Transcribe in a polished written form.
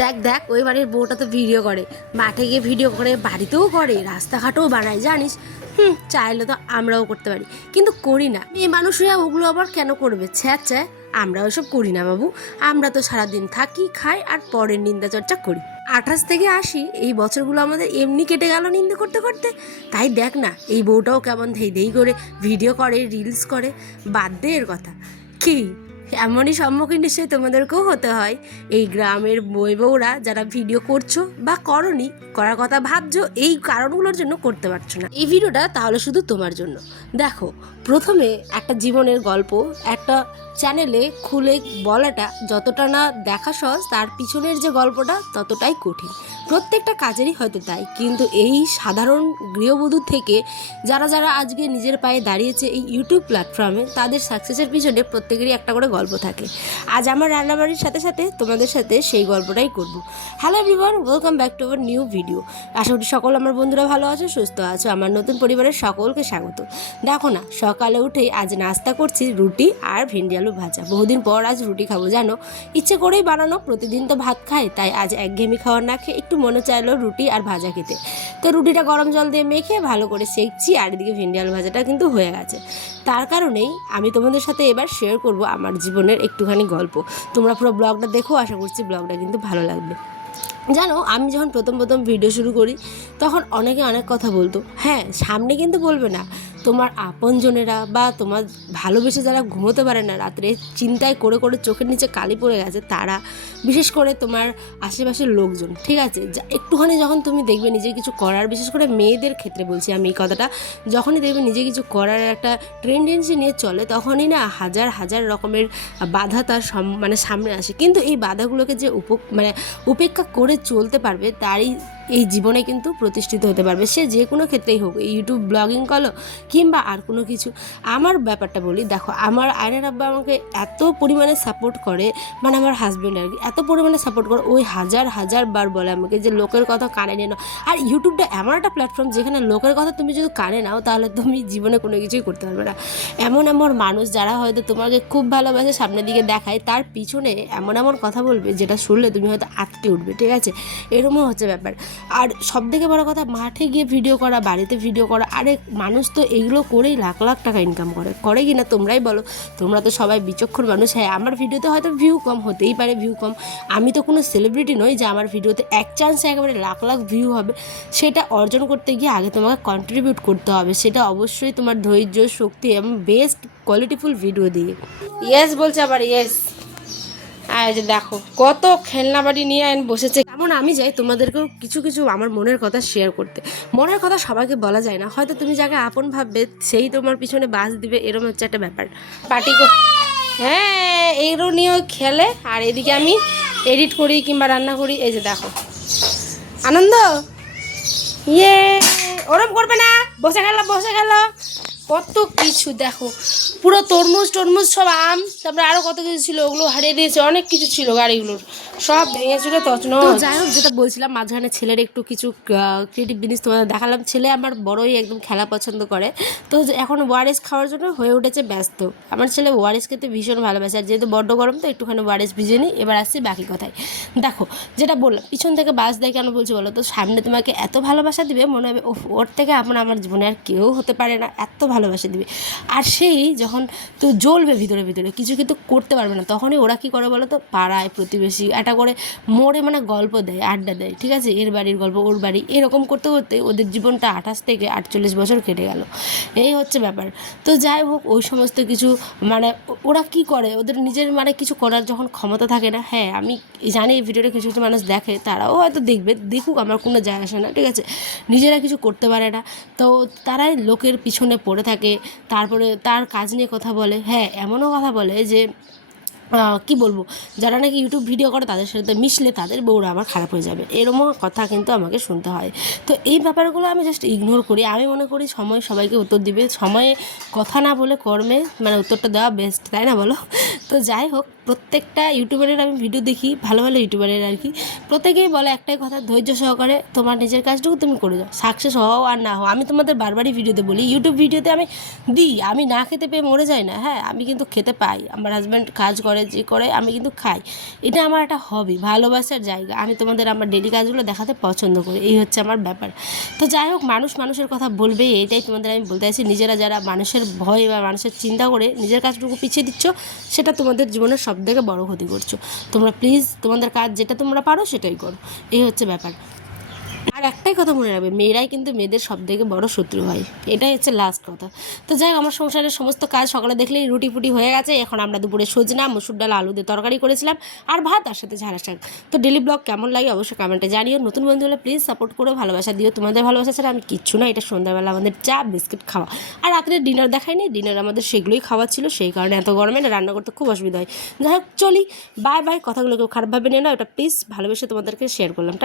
দেখ দেখ ওই বাড়ির বউটা তো ভিডিও করে, মাঠে গিয়ে ভিডিও করে, বাড়িতেও করে, রাস্তাঘাটেও বানায়, জানিস? চাইলে তো আমরাও করতে পারি, কিন্তু করি না। মেয়ে মানুষ হয়ে ওগুলো আবার কেন করবে? ছ্যা, আমরা ওইসব করি না বাবু। আমরা তো সারাদিন থাকি, খাই আর পরের নিন্দা চর্চা করি। 28 থেকে 80 এই বছরগুলো আমাদের এমনি কেটে গেল নিন্দা করতে করতে। তাই দেখ না, এই বউটাও কেমন ধেই করে ভিডিও করে, রিলস করে। বাদ দে এর কথা। কি এমনই সম্মুখীন নিশ্চয়ই তোমাদেরকেও হতে হয়। এই গ্রামের বউরা যারা ভিডিও করছো বা করনি, করার কথা ভাবছো, এই কারণগুলোর জন্য করতে পারছো না। এই ভিডিওটা তাহলে শুধু তোমার জন্য। দেখো, প্রথমে একটা জীবনের গল্প একটা চ্যানেলে খুলে বলাটা যতটা না দেখা সহজ, তার পিছনের যে গল্পটা ততটাই কঠিন। প্রত্যেকটা কাজেরই হয়তো তাই, কিন্তু এই সাধারণ গৃহবধূ থেকে যারা যারা আজকে নিজের পায়ে দাঁড়িয়েছে এই ইউটিউব প্ল্যাটফর্মে, তাদের সাকসেসের পিছনে প্রত্যেকেরই একটা করে গল্প থাকে। আজ আমার রান্নাবাড়ির সাথে সাথে তোমাদের সাথে সেই গল্পটাই করব। Hello everyone, welcome back to our new video. আশা করি সকল আমার বন্ধুরা ভালো আছো, সুস্থ আছো। আমার নতুন পরিবারের সকলকে স্বাগত। দেখো না, সকালে উঠেই আজ নাস্তা করছি রুটি আর ভেন্ডি আলু ভাজা। বহুদিন পর আজ রুটি খাবো, জানো, ইচ্ছে করেই বানানো। প্রতিদিন তো ভাত খাই, তাই আজ একঘেয়েমি খাওয়ার না খেয়ে একটু মনে চাইলো রুটি আর ভাজা খেতে। তো রুটিটা গরম জল দিয়ে মেখে ভালো করে সেঁকছি, আর এদিকে ভেন্ডি আলু ভাজাটা কিন্তু হয়ে গেছে। তার কারণেই আমি তোমাদের সাথে এবার শেয়ার করব আমার জীবনের একটুখানি গল্প। তোমরা পুরো ব্লগটা দেখো, আশা করছি ব্লগটা কিন্তু ভালো লাগবে। জানো, আমি যখন প্রথম ভিডিও শুরু করি তখন অনেকে অনেক কথা বলতো। হ্যাঁ, সামনে কিন্তু বলবে না, তোমার আপনজনেরা বা তোমার ভালোবেসে যারা ঘুমোতে পারে না রাত্রে, চিন্তায় করে করে চোখের নিচে কালি পড়ে গেছে, তারা, বিশেষ করে তোমার আশেপাশের লোকজন, ঠিক আছে, একটুখানি যখন তুমি দেখবে নিজে কিছু করার, বিশেষ করে মেয়েদের ক্ষেত্রে বলছি আমি এই কথাটা, যখনই দেখবে নিজে কিছু করার একটা টেন্ডেন্সি নিয়ে চলে, তখনই না হাজার হাজার রকমের বাধা তার সামনে আসে। কিন্তু এই বাধাগুলোকে যে উপেক্ষা করে চলতে পারবে, তারই এই জীবনে কিন্তু প্রতিষ্ঠিত হতে পারবে। সে যে কোনো ক্ষেত্রেই হোক, এই ইউটিউব ব্লগিং করো কিংবা আর কোনো কিছু। আমার ব্যাপারটা বলি, দেখো, আমার আয়নার আব্বা আমাকে এত পরিমাণে সাপোর্ট করে, আমার হাজব্যান্ড আর কি, এত পরিমাণে সাপোর্ট করে, ওই হাজার বার বলে আমাকে যে লোকের কথা কানে নিয়ে নাও। আর ইউটিউবটা এমন একটা প্ল্যাটফর্ম যেখানে লোকের কথা তুমি যদি কানে নাও, তাহলে তুমি জীবনে কোনো কিছুই করতে পারবে না। এমন মানুষ যারা হয়তো তোমাকে খুব ভালোবাসে, সামনের দিকে দেখায়, তার পিছনে এমন কথা বলবে যেটা শুনলে তুমি হয়তো আটকে উঠবে, ঠিক আছে? এরকমও হচ্ছে ব্যাপার। আর সব থেকে বড় কথা, মাঠে গিয়ে ভিডিও করা, বাড়িতে ভিডিও করা, আরে মানুষ তো এগুলো করেই লাখ লাখ টাকা ইনকাম করে কি না তোমরাই বলো। তোমরা তো সবাই বিচক্ষণ মানুষ। হ্যাঁ, আমার ভিডিওতে হয়তো ভিউ কম হতেই পারে, ভিউ কম, আমি তো কোনো সেলিব্রিটি নই যে আমার ভিডিওতে এক চান্সে একেবারে লাখ লাখ ভিউ হবে। সেটা অর্জন করতে গিয়ে আগে তোমাকে কন্ট্রিবিউট করতে হবে, সেটা অবশ্যই তোমার ধৈর্য, শক্তি এবং বেস্ট কোয়ালিটিফুল ভিডিও দিয়ে। ইয়েস বলছে আবার ইয়েস। আর যে দেখো কত খেলনা বাড়ি নিয়ে বসেছে। এমন আমি যাই তোমাদেরকেও কিছু কিছু আমার মনের কথা শেয়ার করতে। মনের কথা সবাইকে বলা যায় না, হয়তো তুমি যাকে আপন ভাববে সেই তোমার পিছনে বাস দিবে, এরকম হচ্ছে একটা ব্যাপার। পার্টি হ্যাঁ, এইগুলো নিয়েও খেলে, আর এদিকে আমি এডিট করি কিংবা রান্না করি। এই যে দেখো আনন্দ, ইয়ে, ওরম করবে না, বসে গেল কত কিছু। দেখো পুরো তরমুজ সব, আম, তারপরে আরও কত কিছু ছিল, ওগুলো হারিয়ে দিয়েছে। অনেক কিছু ছিল গাড়িগুলোর, সব ভেঙেছিল তছনছ। তো যাই হোক, যেটা বলছিলাম, মাঝখানে ছেলের একটু কিছু ক্রিয়েটিভ জিনিস তোমাদের দেখালাম। ছেলে আমার বড়ই একদম খেলা পছন্দ করে, তো এখন ওয়ারেস খাওয়ার জন্য হয়ে উঠেছে ব্যস্ত। আমার ছেলে ওয়ারেস খেতে ভীষণ ভালোবাসে, আর যেহেতু বড্ড গরম, তো একটুখানি ওয়ারেস ভিজে নিই। এবার আসছি বাকি কথায়। দেখো, যেটা বললাম, পিছন থেকে বাস দেয় কেন বলছি বলো তো? সামনে তোমাকে এত ভালোবাসা দিবে, মনে হবে ওর থেকে আমার জীবনে আর কেউ হতে পারে না, এত ভালোবাসা দিবে। আর সেই যখন তো জ্বলবে ভিতরে ভিতরে, কিছু কিন্তু করতে পারবে না, তখনই ওরা কী করে বলো তো? পাড়ায় প্রতিবেশী একটা করে মোড়ে গল্প দেয়, আড্ডা দেয়, ঠিক আছে, এর বাড়ির গল্প, ওর বাড়ি, এরকম করতে করতে ওদের জীবনটা 28 থেকে 48 বছর কেটে গেল। এই হচ্ছে ব্যাপার। তো যাই হোক, ওই সমস্ত কিছু ওরা কি করে, ওদের নিজের কিছু করার যখন ক্ষমতা থাকে না। হ্যাঁ, আমি জানি এই ভিডিওটা কিছু কিছু মানুষ দেখে, তারাও হয়তো দেখুক, আমার কোনো যায় আসে না, ঠিক আছে, নিজেরা কিছু করতে পারে না, তো তারাই লোকের পিছনে পড়ে থাকে, তারপরে তার কাজ নিয়ে কথা বলে। হ্যাঁ, এমনও কথা বলে যে কি বলবো, যারা নাকি ইউটিউব ভিডিও করে তাদের সাথে মিশলে তাদের বউরা আমার খারাপ হয়ে যাবে, এরকম কথা কিন্তু আমাকে শুনতে হয়। তো এই ব্যাপারগুলো আমি জাস্ট ইগনোর করি। আমি মনে করি সময় সবাইকে উত্তর দিবে, সময়ে কথা না বলে কর্মে উত্তরটা দেওয়া বেস্ট, তাই না বলো? তো যাই হোক, প্রত্যেকটা ইউটিউবারের আমি ভিডিও দেখি, ভালো ভালো ইউটিউবারের আর কি, প্রত্যেকেই বলে একটাই কথা, ধৈর্য সহকারে তোমার নিজের কাজটুকু তুমি করে যাও, সাকসেস হও আর না হও। আমি তোমাদের বারবারই ভিডিওতে বলি, ইউটিউব ভিডিওতে আমি দিই, আমি না খেতে পেয়ে মরে যাই না। হ্যাঁ, আমি কিন্তু খেতে পাই। আমার হাজব্যান্ড কাজ করে, যে করে আমি কিন্তু খাই। এটা আমার একটা হবি, ভালোবাসার জায়গা। আমি তোমাদের আমার ডেলি কাজগুলো দেখাতে পছন্দ করি, এই হচ্ছে আমার ব্যাপার। তো যাই হোক, মানুষ মানুষের কথা বলবে, এটাই তোমাদের আমি বলতে চাইছি। নিজেরা যারা মানুষের ভয় বা মানুষের চিন্তা করে নিজের কাজটুকু পিছিয়ে দিচ্ছ, সেটা তোমাদের জীবনের সবথেকে বড় ক্ষতি করছো। তোমরা প্লিজ তোমাদের কাজ যেটা তোমরা পারো সেটাই করো, এই হচ্ছে ব্যাপার। আর একটাই কথা মনে রাখবে, মেয়েরাই কিন্তু মেয়েদের সবথেকে বড় শত্রু হয়, এটাই হচ্ছে লাস্ট কথা। তো যাই হোক, আমার সংসারের সমস্ত কাজ সকালে দেখলেই রুটি ফুটি হয়ে গেছে। এখন আমরা দুপুরে সজনা, মসুর ডাল, আলু দিয়ে তরকারি করেছিলাম, আর ভাত, আর সাথে ঝাড়া শাক। তো ডেলি ব্লগ কেমন লাগে অবশ্যই কমেন্টে জানিও। নতুন বন্ধু হলে প্লিজ সাপোর্ট করো, ভালোবাসা দিও। তোমাদের ভালোবাসা ছাড়া আমি কিচ্ছু না। এটা সন্ধ্যাবেলা আমাদের চা বিস্কিট খাওয়া, আর রাত্রে ডিনার দেখায়নি, ডিনার আমাদের সেগুলোই খাওয়া ছিল, সেই কারণে এত গরমে না রান্না করতে খুব অসুবিধা হয়। যাই হোক, চলি, বাই বাই। কথাগুলো কেউ খারাপভাবে নিয়ে না, ওটা প্লিজ ভালোবেসে তোমাদেরকে শেয়ার করলাম।